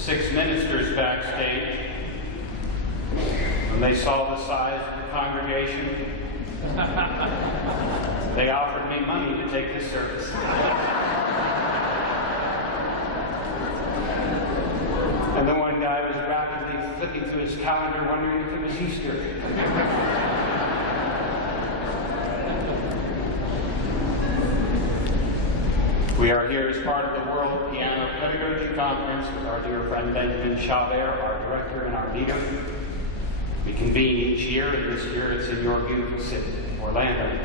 6 ministers backstage, when they saw the size of the congregation, they offered me money to take the service. And the one guy was rapidly flicking through his calendar, wondering if it was Easter. We are here as part of the World Piano Pedagogy Conference with our dear friend Benjamin Chabert, our director and our leader. We convene each year, and this year it's in your beautiful city, Orlando.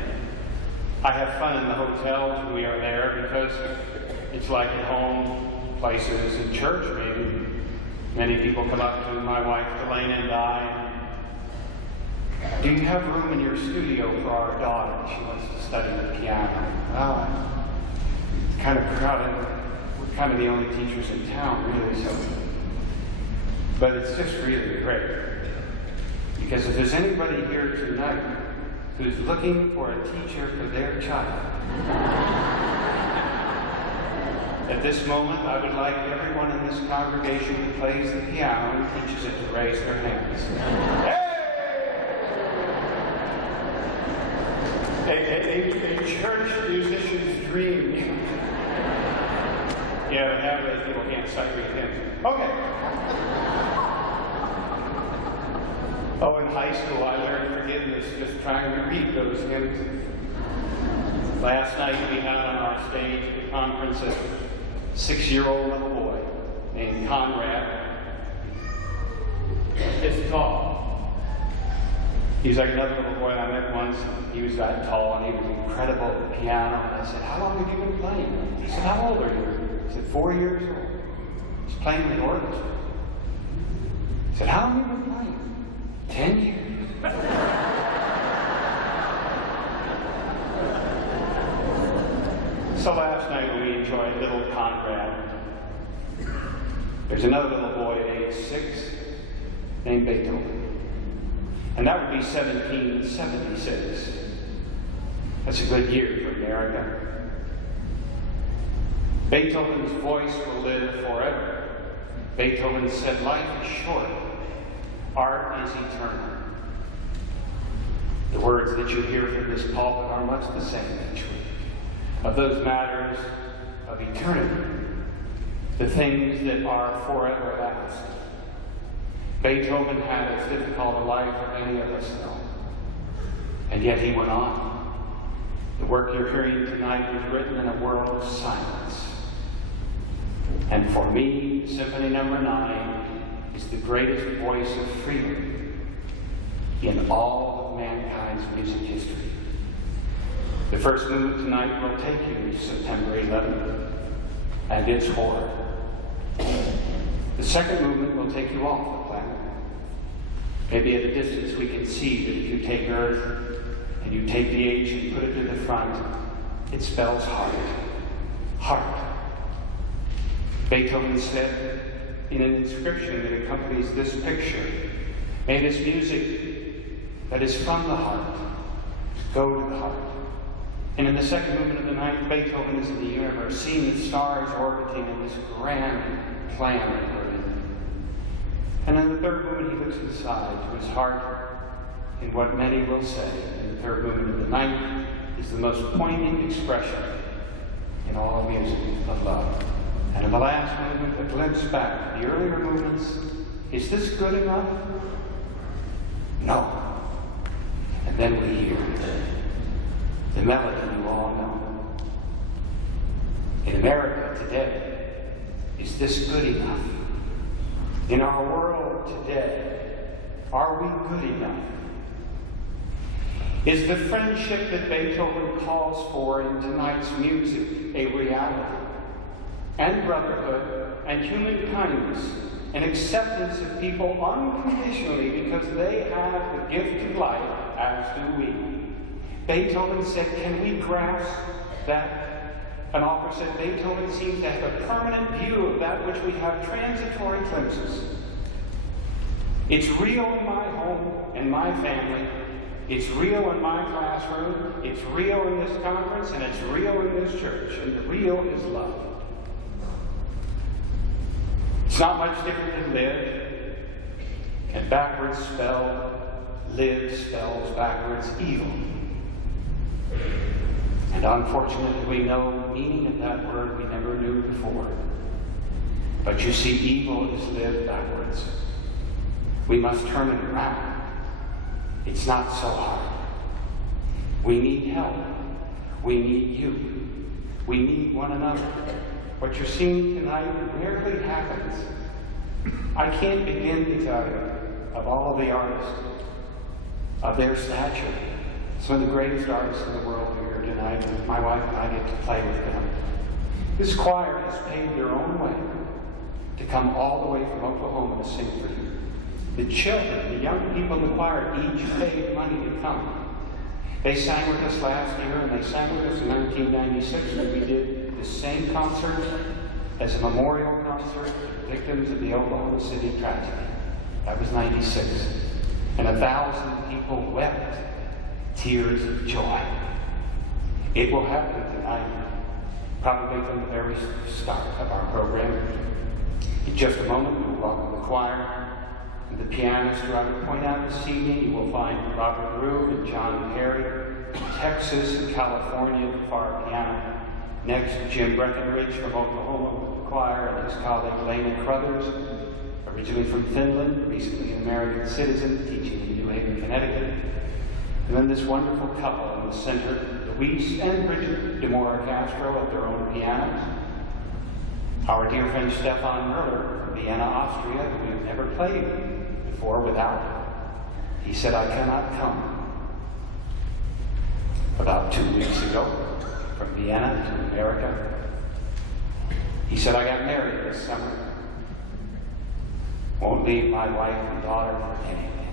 I have fun in the hotels when we are there because it's like at home, places, in church maybe. Many people come up to my wife, Delayna, and I. Do you have room in your studio for our daughter? She wants to study the piano. Oh, it's kind of crowded. We're kind of the only teachers in town, really, so. But it's just really great. Because if there's anybody here tonight who's looking for a teacher for their child, at this moment, I would like everyone in this congregation who plays the piano and teaches it to raise their hands. Hey! A church musician's dream. Yeah, but nowadays people can't sight read hymns. Okay. Oh, in high school, I learned forgiveness just trying to read those hymns. Last night, we had on our stage a conference of 6-year-old little boy named Conrad. It's tall. He's like another little boy I met once. He was that tall, and he was incredible at the piano. And I said, "How long have you been playing?" He said, "How old are you?" I said, 4 years old. He's playing with orchestra. I said, "How long have you been playing?" 10 years. So last night we enjoyed little Conrad. There's another little boy at age 6 named Beethoven. And that would be 1776. That's a good year for America. Beethoven's voice will live forever. Beethoven said, "Life is short. Art is eternal." The words that you hear from this pulpit are much the same each week. Of those matters of eternity, the things that are forever lasting. Beethoven had as difficult a life as any of us know. And yet he went on. The work you're hearing tonight was written in a world of silence. And for me, Symphony No. 9 is the greatest voice of freedom in all of mankind's music history. The first movement tonight will take you to September 11th and its horror. The second movement will take you off the planet. Maybe at a distance we can see that if you take Earth and you take the H and put it to the front, it spells heart. Heart. Beethoven said in an inscription that accompanies this picture, "May this music that is from the heart go to the heart." And in the second movement of the ninth, Beethoven is in the universe, seeing the stars orbiting in this grand plan that we're in. And in the third movement, he looks inside to his heart, in what many will say, in the third movement of the ninth, is the most poignant expression in all of music of love. And in the last movement, a glimpse back to the earlier movements. Is this good enough? No. And then we hear the melody you all know. In America today, is this good enough? In our world today, are we good enough? Is the friendship that Beethoven calls for in tonight's music a reality? And brotherhood and human kindness and acceptance of people unconditionally because they have the gift of life, as do we. Beethoven said, can we grasp that? An author said, Beethoven seems to have a permanent view of that which we have transitory glimpses. It's real in my home and my family. It's real in my classroom. It's real in this conference, and it's real in this church. And the real is love. It's not much different than live, and backwards spelled, live spells backwards evil. And unfortunately, we know the meaning of that word we never knew before. But you see, evil is lived backwards. We must turn it around. It's not so hard. We need help. We need you. We need one another. What you're seeing tonight rarely happens. I can't begin to tell you of all of the artists, of their stature. Some of the greatest artists in the world are here tonight, and my wife and I get to play with them. This choir has paved their own way to come all the way from Oklahoma to sing for you. The children, the young people in the choir, each paid money to come. They sang with us last year, and they sang with us in 1996 when we did the same concert as a memorial concert to victims of the Oklahoma City tragedy. That was 96. And 1,000 people wept tears of joy. It will happen tonight, probably from the very start of our program. In just a moment, we will welcome the choir and the pianists who I would point out this evening. You will find Robert Roux and John Perry, Texas and California for piano. Next, Jim Breckenridge from Oklahoma with the choir and his colleague Leena Crothers, originally from Finland, recently an American citizen, teaching in New Haven, Connecticut. And then this wonderful couple in the center, Luiz and Bridget de Moura Castro at their own pianos. Our dear friend Stefan Merler from Vienna, Austria, who we've never played before without. He said, I cannot come. About 2 weeks ago, from Vienna to America. He said, I got married this summer. Won't leave my wife and daughter for anything.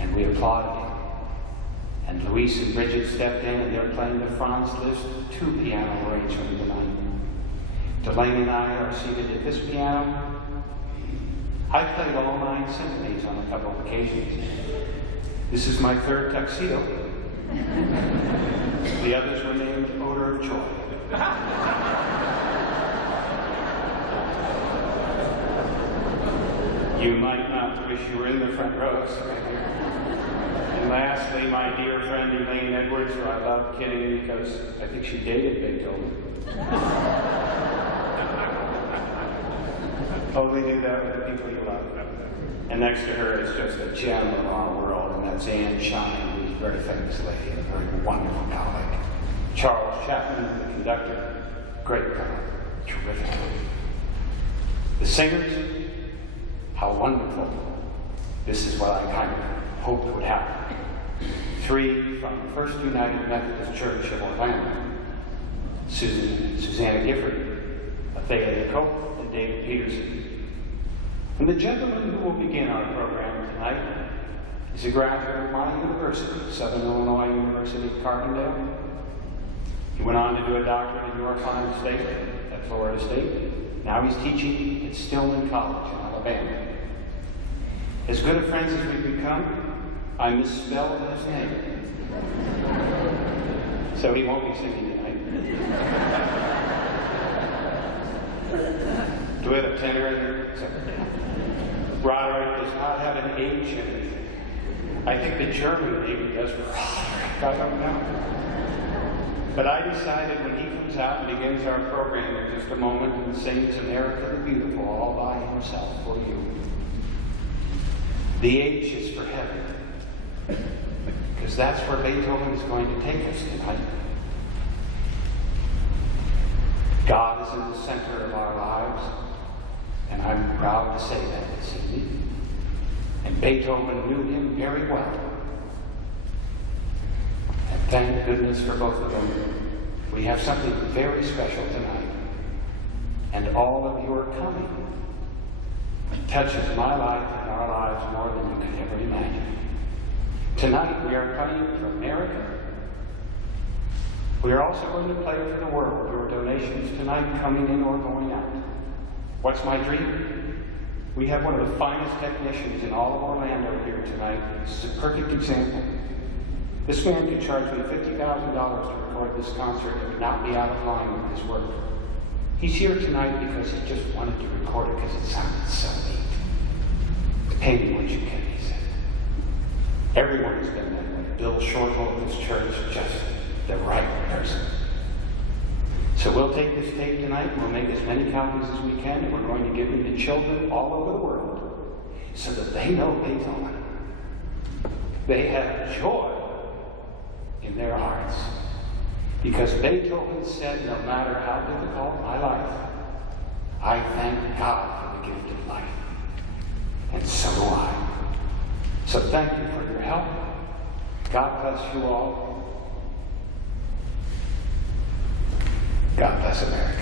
And we applauded him. And Luiz and Bridget stepped in, and they're playing the Franz Liszt 2 piano arrangement tonight. Delayna and I are seated at this piano. I played all 9 symphonies on a couple of occasions. This is my 3rd tuxedo. The others were named Odor of Joy. You might not wish you were in the front rows right here. And lastly, my dear friend Elaine Edwards, who I love kidding because I think she dated Beethoven. Only do that with the people you love. And next to her is just a gem of our world, and that's Ann Schein, who's a very famous lady and a very wonderful colleague. Charles Chapman, the conductor, great guy, terrific. The singers, how wonderful. This is what I kind of hoped would happen. 3 from the First United Methodist Church of Orlando. Suzanne Gifford, Athalia Cope, and David Peterson. And the gentleman who will begin our program tonight is a graduate of my university, Southern Illinois University at Carbondale. He went on to do a doctorate in York State at Florida State. Now he's teaching at Stillman College in Alabama. As good of friends as we've become, I misspelled his name. So he won't be singing tonight. Do we have a tenor in there? Roderick does not have an H in it. I think the German maybe does Roderick. I don't know. But I decided when he comes out and begins our program in just a moment and sings America the Beautiful all by himself for you. The H is for heaven. Because that's where Beethoven is going to take us tonight. God is in the center of our lives, and I'm proud to say that this evening. And Beethoven knew him very well. And thank goodness for both of them. We have something very special tonight. And all of you are coming. It touches my life and our lives more than you could ever imagine. Tonight we are playing for America. We are also going to play for the world. Your donations tonight coming in or going out. What's my dream? We have one of the finest technicians in all of Orlando here tonight. This is a perfect example. This man could charge me $50,000 to record this concert. It would not be out of line with his work. He's here tonight because he just wanted to record it because it sounded so neat. Pay me what you can, he said. Everyone has been that way. Bill Shortwell of this church, just the right person. So we'll take this tape tonight, we'll make as many copies as we can, and we're going to give them to children all over the world so that they know Beethoven. They have joy in their hearts. Because Beethoven said, no matter how difficult my life, I thank God for the gift of life. And so do I. So thank you for your help. God bless you all. God bless America.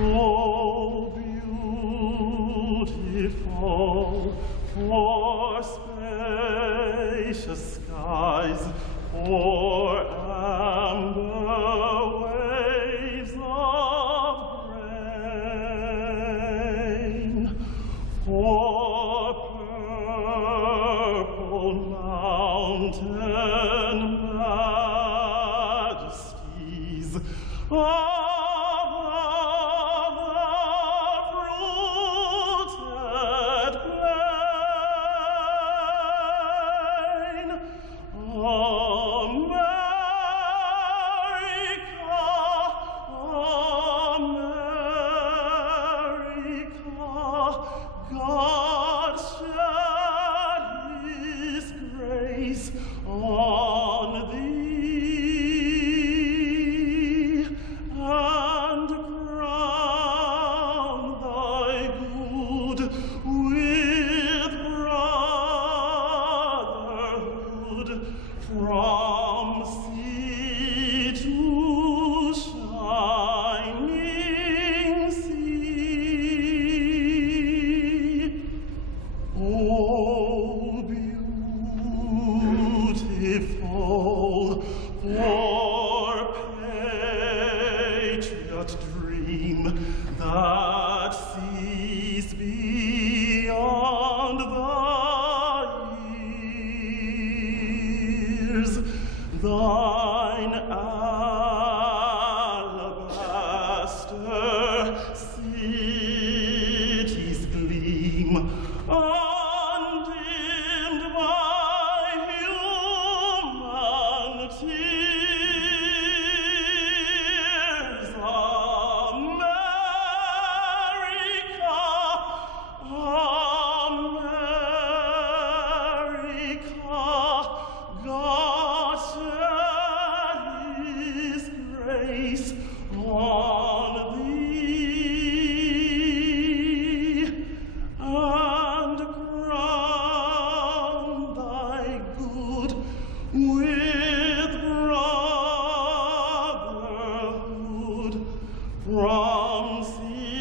Oh, beautiful, for spacious skies, for amber waves of grain, for purple mountain majesties. America. city's gleam, undimmed by human tears. America, God shed His grace on thee, and crown thy good with brotherhood from sea